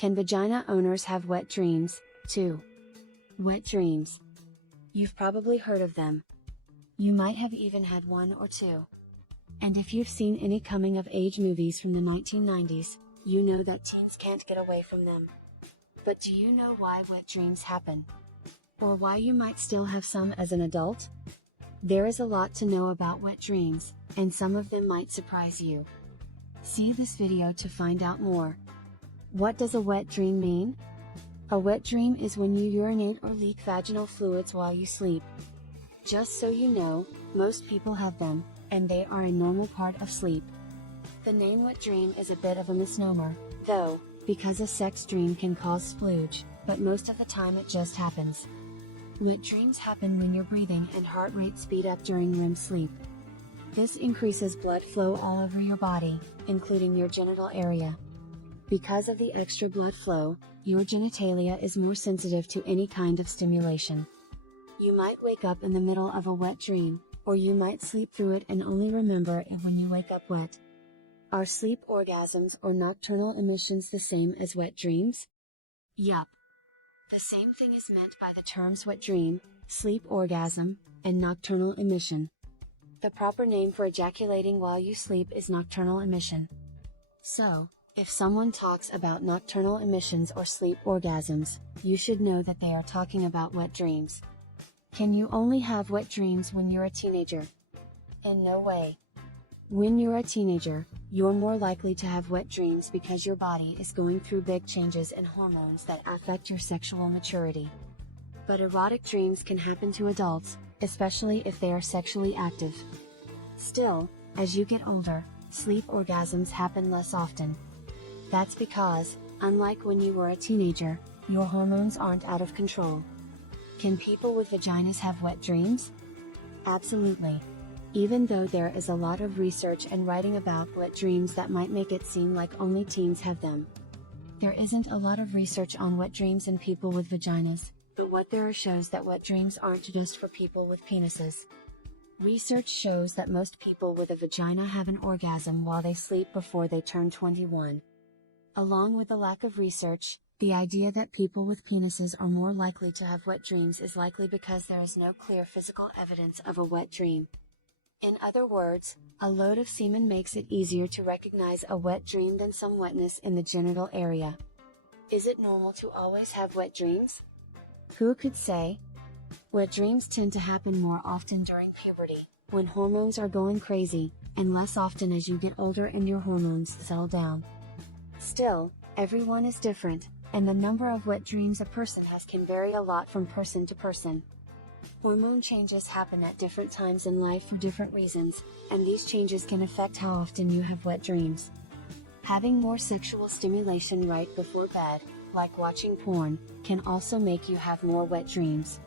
Can vagina owners have wet dreams, too? Wet dreams. You've probably heard of them. You might have even had one or two. And if you've seen any coming-of-age movies from the 1990s, you know that teens can't get away from them. But do you know why wet dreams happen? Or why you might still have some as an adult? There is a lot to know about wet dreams, and some of them might surprise you. See this video to find out more. What does a wet dream mean? A wet dream is when you urinate or leak vaginal fluids while you sleep. Just so you know, most people have them, and they are a normal part of sleep. The name wet dream is a bit of a misnomer, though, because a sex dream can cause splooge, but most of the time it just happens. Wet dreams happen when your breathing and heart rate speed up during REM sleep. This increases blood flow all over your body, including your genital area. Because of the extra blood flow, your genitalia is more sensitive to any kind of stimulation. You might wake up in the middle of a wet dream, or you might sleep through it and only remember it when you wake up wet. Are sleep orgasms or nocturnal emissions the same as wet dreams? Yup. The same thing is meant by the terms wet dream, sleep orgasm, and nocturnal emission. The proper name for ejaculating while you sleep is nocturnal emission. So, if someone talks about nocturnal emissions or sleep orgasms, you should know that they are talking about wet dreams. Can you only have wet dreams when you're a teenager? In no way. When you're a teenager, you're more likely to have wet dreams because your body is going through big changes in hormones that affect your sexual maturity. But erotic dreams can happen to adults, especially if they are sexually active. Still, as you get older, sleep orgasms happen less often. That's because, unlike when you were a teenager, your hormones aren't out of control. Can people with vaginas have wet dreams? Absolutely. Even though there is a lot of research and writing about wet dreams that might make it seem like only teens have them. There isn't a lot of research on wet dreams in people with vaginas, but what there are shows that wet dreams aren't just for people with penises. Research shows that most people with a vagina have an orgasm while they sleep before they turn 21. Along with the lack of research, the idea that people with penises are more likely to have wet dreams is likely because there is no clear physical evidence of a wet dream. In other words, a load of semen makes it easier to recognize a wet dream than some wetness in the genital area. Is it normal to always have wet dreams? Who could say? Wet dreams tend to happen more often during puberty, when hormones are going crazy, and less often as you get older and your hormones settle down. Still, everyone is different, and the number of wet dreams a person has can vary a lot from person to person. Hormone changes happen at different times in life for different reasons, and these changes can affect how often you have wet dreams. Having more sexual stimulation right before bed, like watching porn, can also make you have more wet dreams.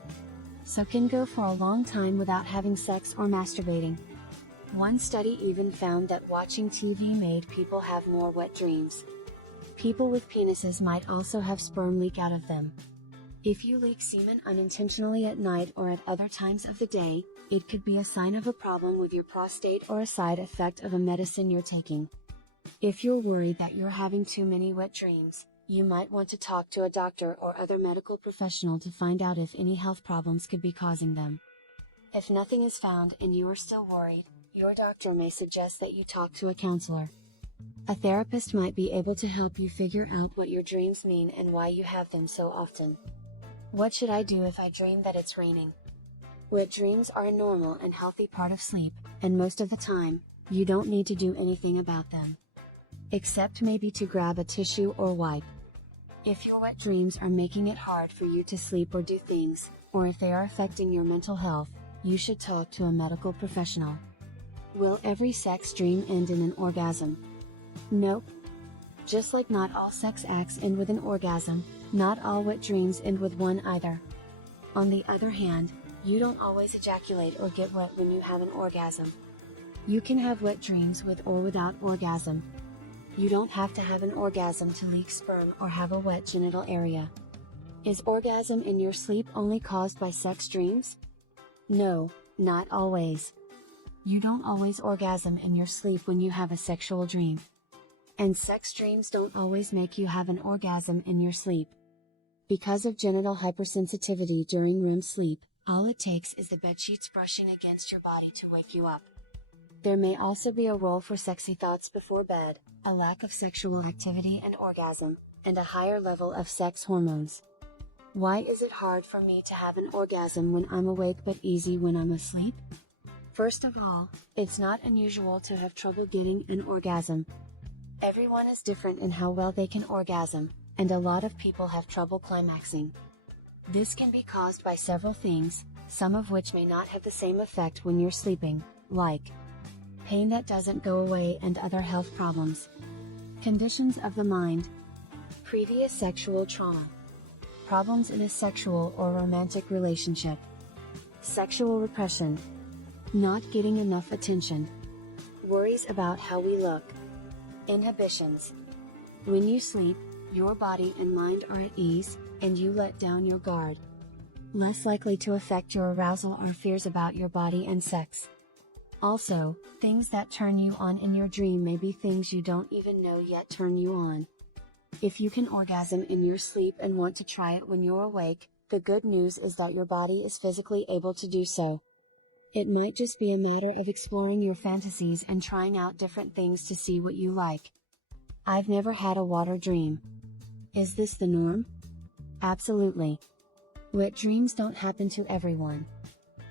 Some can go for a long time without having sex or masturbating. One study even found that watching TV made people have more wet dreams. People with penises might also have sperm leak out of them. If you leak semen unintentionally at night or at other times of the day, it could be a sign of a problem with your prostate or a side effect of a medicine you're taking. If you're worried that you're having too many wet dreams, you might want to talk to a doctor or other medical professional to find out if any health problems could be causing them. If nothing is found and you are still worried, your doctor may suggest that you talk to a counselor. A therapist might be able to help you figure out what your dreams mean and why you have them so often. What should I do if I dream that it's raining? Wet dreams are a normal and healthy part of sleep, and most of the time, you don't need to do anything about them. Except maybe to grab a tissue or wipe. If your wet dreams are making it hard for you to sleep or do things, or if they are affecting your mental health, you should talk to a medical professional. Will every sex dream end in an orgasm? Nope. Just like not all sex acts end with an orgasm, not all wet dreams end with one either. On the other hand, you don't always ejaculate or get wet when you have an orgasm. You can have wet dreams with or without orgasm. You don't have to have an orgasm to leak sperm or have a wet genital area. Is orgasm in your sleep only caused by sex dreams? No, not always. You don't always orgasm in your sleep when you have a sexual dream. And sex dreams don't always make you have an orgasm in your sleep. Because of genital hypersensitivity during REM sleep, all it takes is the bedsheets brushing against your body to wake you up. There may also be a role for sexy thoughts before bed, a lack of sexual activity and orgasm, and a higher level of sex hormones. Why is it hard for me to have an orgasm when I'm awake but easy when I'm asleep? First of all, it's not unusual to have trouble getting an orgasm. Everyone is different in how well they can orgasm, and a lot of people have trouble climaxing. This can be caused by several things, some of which may not have the same effect when you're sleeping, like pain that doesn't go away and other health problems, conditions of the mind, previous sexual trauma, problems in a sexual or romantic relationship, sexual repression, not getting enough attention, worries about how we look, inhibitions. When you sleep, your body and mind are at ease, and you let down your guard. Less likely to affect your arousal are fears about your body and sex. Also, things that turn you on in your dream may be things you don't even know yet turn you on. If you can orgasm in your sleep and want to try it when you're awake, the good news is that your body is physically able to do so. It might just be a matter of exploring your fantasies and trying out different things to see what you like. I've never had a water dream. Is this the norm? Absolutely. Wet dreams don't happen to everyone.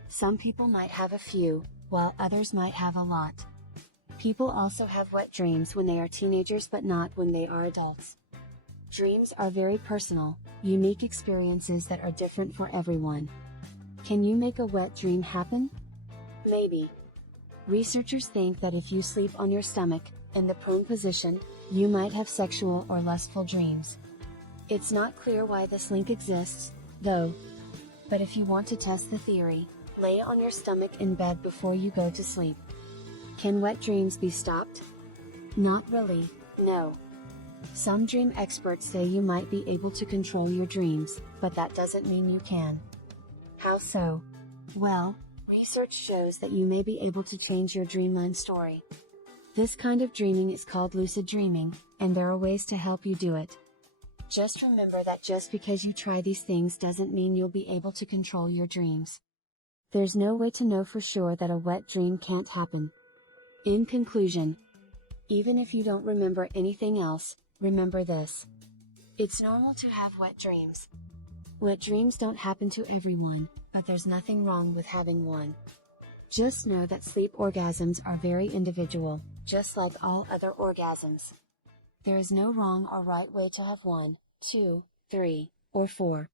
Some people might have a few, while others might have a lot. People also have wet dreams when they are teenagers but not when they are adults. Dreams are very personal, unique experiences that are different for everyone. Can you make a wet dream happen? Maybe. Researchers think that if you sleep on your stomach, in the prone position, you might have sexual or lustful dreams. It's not clear why this link exists, though. But if you want to test the theory, lay on your stomach in bed before you go to sleep. Can wet dreams be stopped? Not really, no. Some dream experts say you might be able to control your dreams, but that doesn't mean you can. How so? Well, research shows that you may be able to change your dreamline story. This kind of dreaming is called lucid dreaming, and there are ways to help you do it. Just remember that just because you try these things doesn't mean you'll be able to control your dreams. There's no way to know for sure that a wet dream can't happen. In conclusion, even if you don't remember anything else, remember this. It's normal to have wet dreams. Wet dreams don't happen to everyone, but there's nothing wrong with having one. Just know that sleep orgasms are very individual, just like all other orgasms. There is no wrong or right way to have 1, 2, 3, or 4.